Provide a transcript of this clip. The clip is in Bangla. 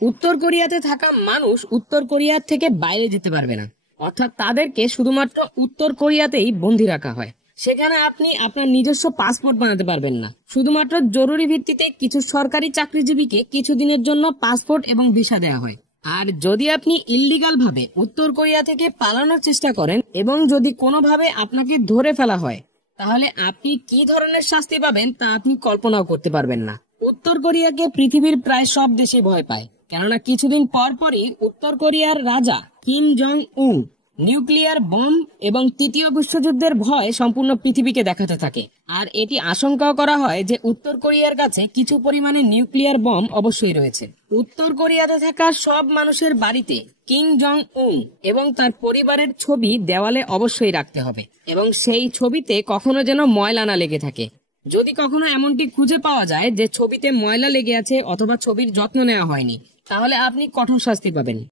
উত্তর কোরিয়াতে থাকা মানুষ উত্তর কোরিয়া থেকে বাইরে যেতে পারবে না, অর্থাৎ তাদেরকে শুধুমাত্র উত্তর কোরিয়াতেই বন্দী রাখা হয়। সেখানে আপনি আপনার নিজস্ব পাসপোর্ট বানাতে পারবেন না। শুধুমাত্র জরুরি ভিত্তিতে কিছু সরকারি চাকরিজীবীকে কিছুদিনের জন্য পাসপোর্ট এবং ভিসা দেওয়া হয়। আর যদি আপনি ইল্লিগাল ভাবে উত্তর কোরিয়া থেকে পালানোর চেষ্টা করেন এবং যদি কোনোভাবে আপনাকে ধরে ফেলা হয়, তাহলে আপনি কি ধরনের শাস্তি পাবেন তা আপনি কল্পনাও করতে পারবেন না। উত্তর কোরিয়াকে পৃথিবীর প্রায় সব দেশই ভয় পায়, কেননা কিছুদিন পর পরই উত্তর কোরিয়ার রাজা কিম জং উন নিউক্লিয়ার বম এবং তৃতীয় বিশ্বযুদ্ধের ভয় সম্পূর্ণ পৃথিবীকে দেখাতে থাকে। আর এটি আশঙ্কা করা হয় যে উত্তর কোরিয়ার কাছে কিছু পরিমাণে নিউক্লিয়ার বম অবশ্যই রয়েছে। উত্তর কোরিয়াতে থাকা সব মানুষের বাড়িতে কিম জং উন এবং তার পরিবারের ছবি দেওয়ালে অবশ্যই রাখতে হবে, এবং সেই ছবিতে কখনো যেন ময়লা না লেগে থাকে। যদি কখনো এমনটি খুঁজে পাওয়া যায় যে ছবিতে ময়লা লেগে আছে অথবা ছবির যত্ন নেওয়া হয়নি, তাহলে আপনি কঠোর শাস্তি পাবেন।